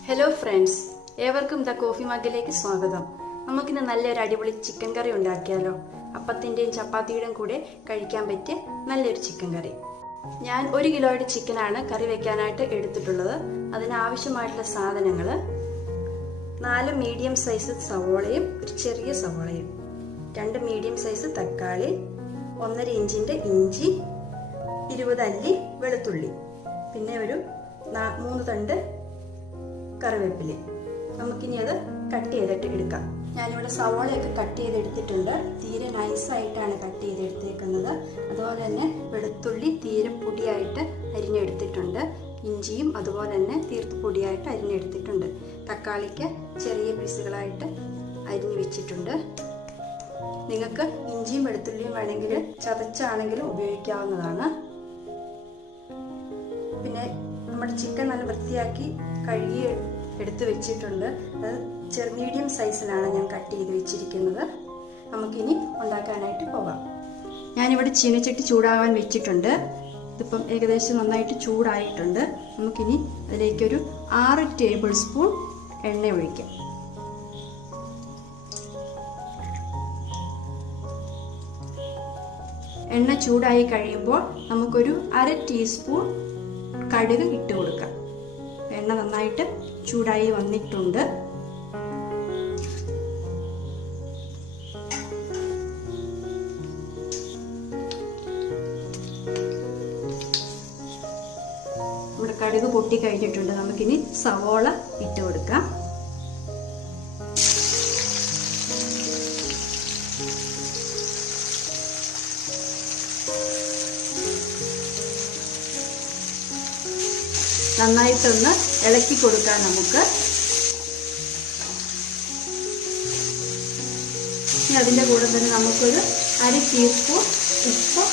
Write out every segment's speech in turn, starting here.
Hello friends, ഏവർക്കും the coffee മഗ്ഗിലേക്ക് സ്വാഗതം. നമുക്കിന്ന് നല്ലൊരു അടിപൊളി ചിക്കൻ കറി ഉണ്ടാക്കിയാലോ? അപ്പത്തിൻ്റെയും ചപ്പാത്തിയുടെയും കൂടെ കഴിക്കാൻ പറ്റിയ നല്ലൊരു ചിക്കൻ കറി. ഞാൻ 1 കിലോയുടെ ചിക്കനാണ് കറി വെക്കാനായിട്ട് എടുത്തിട്ടുള്ളത്. അതിനാവശ്യമായിട്ടുള്ള സാധനങ്ങൾ: 4 മീഡിയം സൈസ് സവോളയും ഒരു ചെറിയ സവോളയും, 2 മീഡിയം സൈസ് തക്കാളി, 1.5 ഇഞ്ചിൻ്റെ ഇഞ്ചി, 20 അല്ലി വെളുത്തുള്ളി, പിന്നെ ഒരു 3 തണ്ട് കറിവേപ്പില. നമുക്കിനി അത് കട്ട് ചെയ്തിട്ട് എടുക്കാം. ഞാനിവിടെ സവോളയൊക്കെ കട്ട് ചെയ്തെടുത്തിട്ടുണ്ട്. തീരെ നൈസായിട്ടാണ് കട്ട് ചെയ്തെടുത്തേക്കുന്നത്. അതുപോലെ തന്നെ വെളുത്തുള്ളി തീരെ പൊടിയായിട്ട് അരിഞ്ഞെടുത്തിട്ടുണ്ട്. ഇഞ്ചിയും അതുപോലെ തന്നെ തീർത്ത് പൊടിയായിട്ട് അരിഞ്ഞെടുത്തിട്ടുണ്ട്. തക്കാളിക്ക് ചെറിയ പീസുകളായിട്ട് അരിഞ്ഞു വെച്ചിട്ടുണ്ട്. നിങ്ങൾക്ക് ഇഞ്ചിയും വെളുത്തുള്ളിയും വേണമെങ്കിൽ ചതച്ചാണെങ്കിലും ഉപയോഗിക്കാവുന്നതാണ്. പിന്നെ നമ്മുടെ ചിക്കൻ നല്ല വൃത്തിയാക്കി കഴുകി എടുത്ത് വെച്ചിട്ടുണ്ട്. അത് മീഡിയം സൈസിലാണ് ഞാൻ കട്ട് ചെയ്ത് വെച്ചിരിക്കുന്നത്. നമുക്കിനി ഉണ്ടാക്കാനായിട്ട് പോകാം. ഞാനിവിടെ ചീനച്ചട്ടി ചൂടാകാൻ വെച്ചിട്ടുണ്ട്. ഇതിപ്പം ഏകദേശം നന്നായിട്ട് ചൂടായിട്ടുണ്ട്. നമുക്കിനി അതിലേക്കൊരു 6 ടേബിൾ സ്പൂൺ എണ്ണ ഒഴിക്കാം. എണ്ണ ചൂടായി കഴിയുമ്പോൾ നമുക്കൊരു 1/2 ടീസ്പൂൺ കടുക് ഇട്ട് കൊടുക്കാം. എണ്ണ നന്നായിട്ട് ചൂടായി വന്നിട്ടുണ്ട്. നമ്മുടെ കടുക് പൊട്ടി കഴിഞ്ഞിട്ടുണ്ട്. നമുക്കിനി സവോള ഇട്ട് കൊടുക്കാം. നന്നായിട്ടൊന്ന് ഇളക്കി കൊടുക്കാം നമുക്ക്. ഇനി അതിൻ്റെ കൂടെ തന്നെ നമുക്കൊരു 1/2 ടീസ്പൂൺ ഉപ്പ്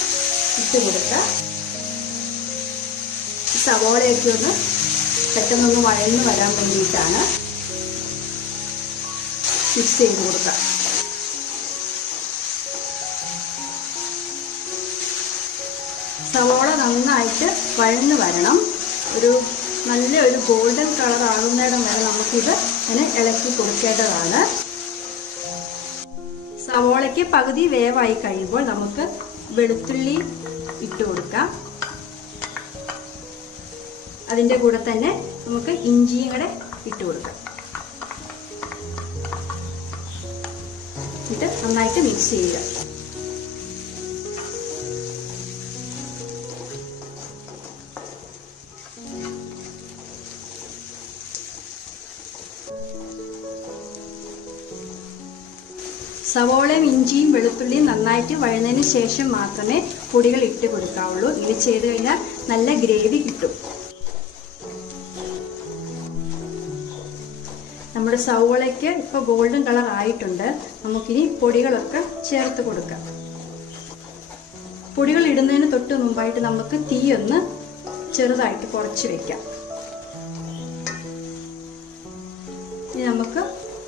ഇട്ട് കൊടുക്കാം. സവോളയൊക്കെ ഒന്ന് പെട്ടെന്നൊന്ന് വഴന്ന് വരാൻ വേണ്ടിയിട്ടാണ്. മിക്സ് ചെയ്ത് കൊടുക്കാം. സവോള നന്നായിട്ട് വഴന്ന് വരണം. നല്ലൊരു ഗോൾഡൻ കളർ ആകുന്നിടം വരെ നമുക്കിത് ഇങ്ങനെ ഇളക്കി കൊടുക്കേണ്ടതാണ്. സവോളയ്ക്ക് പകുതി വേവായി കഴിയുമ്പോൾ നമുക്ക് വെളുത്തുള്ളി ഇട്ട് കൊടുക്കാം. അതിൻ്റെ കൂടെ തന്നെ നമുക്ക് ഇഞ്ചിയും കൂടെ ഇട്ട് കൊടുക്കാം. എന്നിട്ട് നന്നായിട്ട് മിക്സ് ചെയ്യുക. സവോളയും ഇഞ്ചിയും വെളുത്തുള്ളിയും നന്നായിട്ട് വഴന്നതിന് ശേഷം മാത്രമേ പൊടികൾ ഇട്ട് കൊടുക്കാവുള്ളൂ. ഇങ്ങനെ ചെയ്ത് കഴിഞ്ഞാൽ നല്ല ഗ്രേവി കിട്ടും. നമ്മുടെ സവോളയ്ക്ക് ഇപ്പോൾ ഗോൾഡൻ കളർ ആയിട്ടുണ്ട്. നമുക്കിനി പൊടികളൊക്കെ ചേർത്ത് കൊടുക്കാം. പൊടികൾ ഇടുന്നതിന് തൊട്ട് മുമ്പായിട്ട് നമുക്ക് തീ ഒന്ന് ചെറുതായിട്ട് കുറച്ച് വെക്കാം. ഇനി നമുക്ക്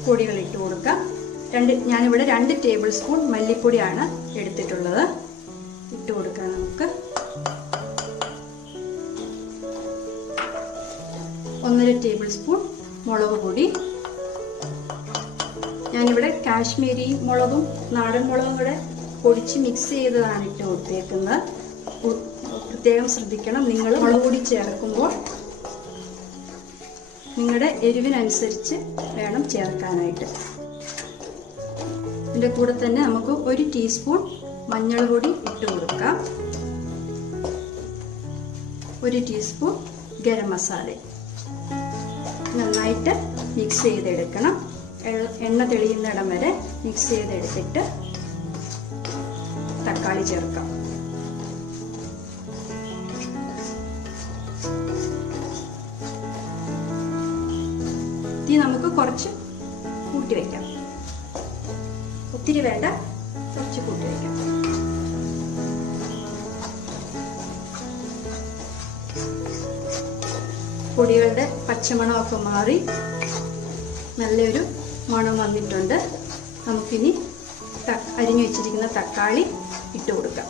പൊടികൾ ഇട്ട് കൊടുക്കാം. ഞാനിവിടെ 2 ടേബിൾ സ്പൂൺ മല്ലിപ്പൊടിയാണ് എടുത്തിട്ടുള്ളത്. ഇട്ട് കൊടുക്കാം നമുക്ക്. 1.5 ടേബിൾ സ്പൂൺ മുളക് പൊടി. ഞാനിവിടെ കാശ്മീരി മുളകും നാടൻ മുളകും കൂടെ പൊടിച്ച് മിക്സ് ചെയ്തതാണ് ഇട്ട് കൊടുത്തേക്കുന്നത്. പ്രത്യേകം ശ്രദ്ധിക്കണം, നിങ്ങൾ മുളക് പൊടി ചേർക്കുമ്പോൾ നിങ്ങളുടെ എരിവിനനുസരിച്ച് വേണം ചേർക്കാനായിട്ട്. ഇതിൻ്റെ കൂടെ തന്നെ നമുക്ക് 1 ടീസ്പൂൺ മഞ്ഞൾപ്പൊടി ഇട്ട് കൊടുക്കാം. 1 ടീസ്പൂൺ ഗരം മസാല. നന്നായിട്ട് മിക്സ് ചെയ്തെടുക്കണം. എണ്ണ തെളിയുന്നിടം വരെ മിക്സ് ചെയ്തെടുത്തിട്ട് തക്കാളി ചേർക്കാം. തീ നമുക്ക് കുറച്ച് കൂട്ടി വയ്ക്കാം. ഒത്തിരി വേണ്ട, കുറച്ച് കൂട്ടി വയ്ക്കാം. പൊടികളുടെ പച്ചമണമൊക്കെ മാറി നല്ലൊരു മണം വന്നിട്ടുണ്ട്. നമുക്കിനി അരിഞ്ഞു വെച്ചിരിക്കുന്ന തക്കാളി ഇട്ട് കൊടുക്കാം.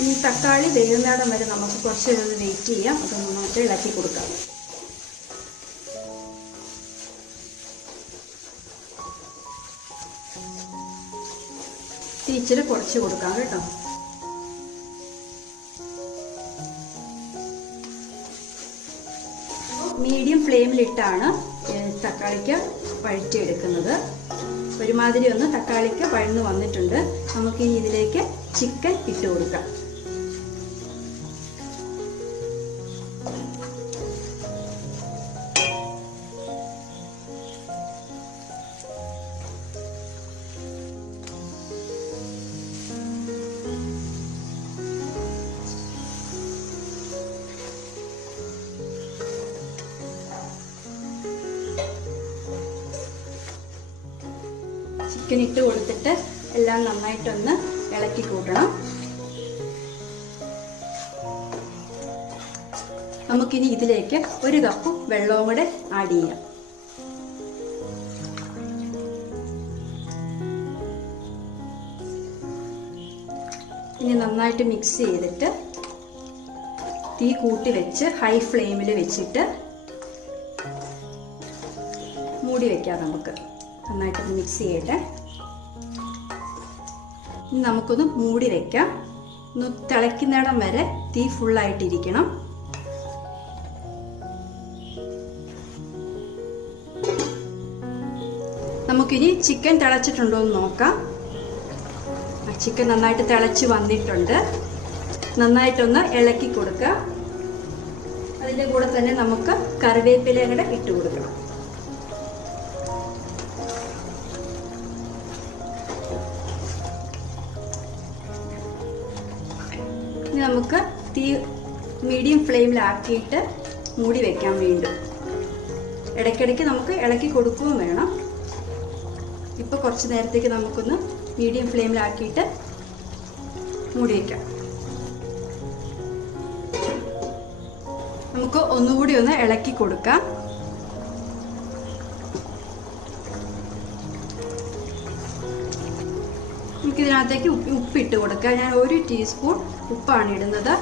ഇനി തക്കാളി വേകുന്നിടം വരെ നമുക്ക് കുറച്ച് നേരം വെയിറ്റ് ചെയ്യാം. അതൊന്ന് മാറ്റി ഇളക്കി കൊടുക്കാം. ഇച്ചിരി കുറച്ച് കൊടുക്കാം കേട്ടോ. മീഡിയം ഫ്ലെയിമിലിട്ടാണ് തക്കാളിക്ക് വഴറ്റിയെടുക്കുന്നത്. ഒരുമാതിരി ഒന്ന് തക്കാളിക്ക് വഴന്നു വന്നിട്ടുണ്ട്. നമുക്കിനി ഇതിലേക്ക് ചിക്കൻ ഇട്ട് കൊടുക്കാം. ചിക്കൻ ഇട്ട് കൊടുത്തിട്ട് എല്ലാം നന്നായിട്ടൊന്ന് ഇളക്കി കൂട്ടണം. നമുക്കിനി ഇതിലേക്ക് 1 കപ്പ് വെള്ളവും കൂടെ ആഡ് ചെയ്യാം. ഇനി നന്നായിട്ട് മിക്സ് ചെയ്തിട്ട് തീ കൂട്ടി വെച്ച് ഹൈ ഫ്ലെയിമിൽ വെച്ചിട്ട് മൂടി വെക്കാം. നമുക്ക് നന്നായിട്ടൊന്ന് മിക്സ് ചെയ്യട്ടെ. ഇനി നമുക്കൊന്ന് മൂടി വെക്കാം. ഒന്ന് തിളയ്ക്കുന്നിടം വരെ തീ ഫുള്ളായിട്ടിരിക്കണം. നമുക്കിനി ചിക്കൻ തിളച്ചിട്ടുണ്ടോ എന്ന് നോക്കാം. ചിക്കൻ നന്നായിട്ട് തിളച്ച് വന്നിട്ടുണ്ട്. നന്നായിട്ടൊന്ന് ഇളക്കി കൊടുക്കുക. അതിൻ്റെ കൂടെ തന്നെ നമുക്ക് കറിവേപ്പിലയും കൂടെ ഇട്ട് കൊടുക്കണം. ഇനി നമുക്ക് തീ മീഡിയം ഫ്ലെയിമിലാക്കിയിട്ട് മൂടി വെക്കാം. വീണ്ടും ഇടയ്ക്കിടയ്ക്ക് നമുക്ക് ഇളക്കി കൊടുക്കുകയും വേണം. ഇപ്പോൾ കുറച്ച് നേരത്തേക്ക് നമുക്കൊന്ന് മീഡിയം ഫ്ലെയിമിലാക്കിയിട്ട് മൂടി വയ്ക്കാം. നമുക്ക് ഒന്നുകൂടി ഒന്ന് ഇളക്കി കൊടുക്കാം. നമുക്കിതിനകത്തേക്ക് ഉപ്പിട്ട് കൊടുക്കാം. ഞാൻ 1 ടീസ്പൂൺ ഉപ്പാണ് ഇടുന്നത്.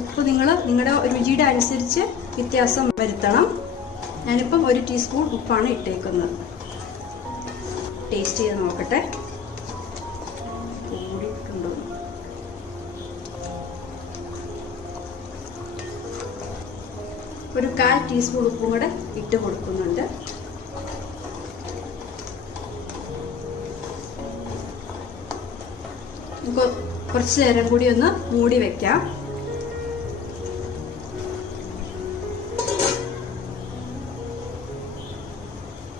ഉപ്പ് നിങ്ങളുടെ രുചിയുടെ അനുസരിച്ച് വ്യത്യാസം വരുത്തണം. ഞാനിപ്പം 1 ടീസ്പൂൺ ഉപ്പാണ് ഇട്ടേക്കുന്നത്. ടേസ്റ്റ് ചെയ്ത് നോക്കട്ടെ. കൂടിയിട്ടുണ്ടോ? ഒരു 1/4 ടീസ്പൂൺ ഉപ്പും കൂടെ ഇട്ട് കൊടുക്കുന്നുണ്ട്. കുറച്ച് നേരം കൂടി ഒന്ന് മൂടി വെക്കാം.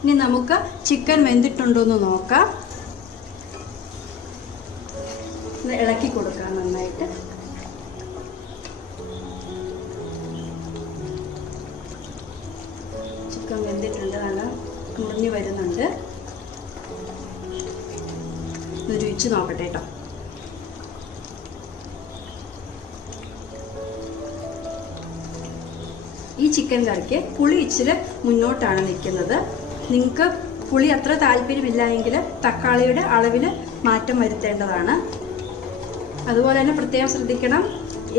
ഇനി നമുക്ക് ചിക്കൻ വെന്തിട്ടുണ്ടോ എന്ന് നോക്കാം. ഇളക്കി കൊടുക്കാം നന്നായിട്ട്. ചിക്കൻ വെന്തിട്ടുണ്ട്. നല്ല മുറിഞ്ഞു വരുന്നുണ്ട്. രുചിച്ച് നോക്കട്ടെ കേട്ടോ. ഈ ചിക്കൻ കറിക്ക് പുളി ഇച്ചിരി മുന്നോട്ടാണ് നിൽക്കുന്നത്. നിങ്ങൾക്ക് പുളി അത്ര താല്പര്യമില്ല എങ്കിൽ തക്കാളിയുടെ അളവിൽ മാറ്റം വരുത്തേണ്ടതാണ്. അതുപോലെ തന്നെ പ്രത്യേകം ശ്രദ്ധിക്കണം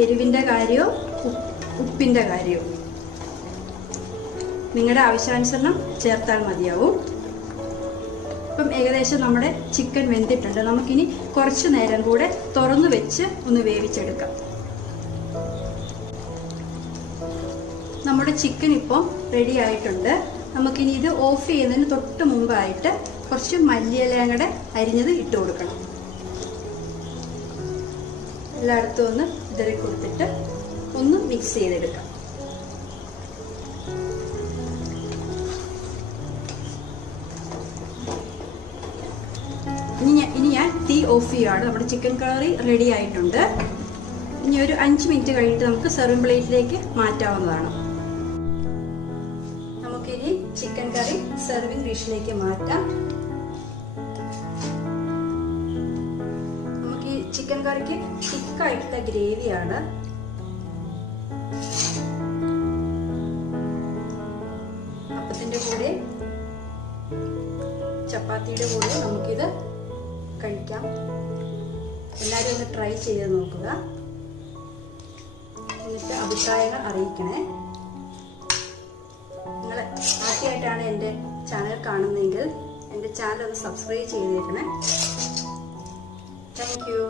എരിവിൻ്റെ കാര്യവും ഉപ്പിൻ്റെ കാര്യവും. നിങ്ങളുടെ ആവശ്യാനുസരണം ചേർത്താൽ മതിയാവും. ഇപ്പം ഏകദേശം നമ്മുടെ ചിക്കൻ വെന്തിട്ടുണ്ട്. നമുക്കിനി കുറച്ച് നേരം കൂടെ തുറന്നു വെച്ച് ഒന്ന് വേവിച്ചെടുക്കാം. നമ്മുടെ ചിക്കൻ ഇപ്പം റെഡി ആയിട്ടുണ്ട്. നമുക്കിനി ഇത് ഓഫ് ചെയ്യുന്നതിന് തൊട്ട് മുമ്പായിട്ട് കുറച്ച് മല്ലിയിലയും കൂടെ അരിഞ്ഞത് ഇട്ട് കൊടുക്കണം. എല്ലായിടത്തും ഒന്ന് ഇതറി കൊടുത്തിട്ട് ഒന്ന് മിക്സ് ചെയ്തെടുക്കാം. ഇനി ഞാൻ തീ ഓഫ് ചെയ്യുകയാണ്. നമ്മുടെ ചിക്കൻ കറി റെഡി ആയിട്ടുണ്ട്. ഇനി ഒരു 5 മിനിറ്റ് കഴിഞ്ഞിട്ട് നമുക്ക് സെർവിംഗ് പ്ലേറ്റിലേക്ക് മാറ്റാവുന്നതാണ്. നമുക്കിനി ചിക്കൻ കറി സെർവിംഗ് ഡിഷിലേക്ക് മാറ്റാം. നമുക്ക് ഈ ചിക്കൻ കറിക്ക് തിക്കായിട്ടുള്ള ഗ്രേവിയാണ്. അപ്പത്തിന്റെ കൂടെ ചപ്പാത്തിയുടെ കൂടെ നമുക്കിത് കഴിക്കാം. എല്ലാവരും ഒന്ന് ട്രൈ ചെയ്ത് നോക്കുക. എന്നിട്ട് അഭിപ്രായങ്ങൾ അറിയിക്കണേ. നിങ്ങൾ ആദ്യമായിട്ടാണ് എൻ്റെ ചാനൽ കാണുന്നതെങ്കിൽ എൻ്റെ ചാനൽ ഒന്ന് സബ്സ്ക്രൈബ് ചെയ്തേക്കണേ. Thank you.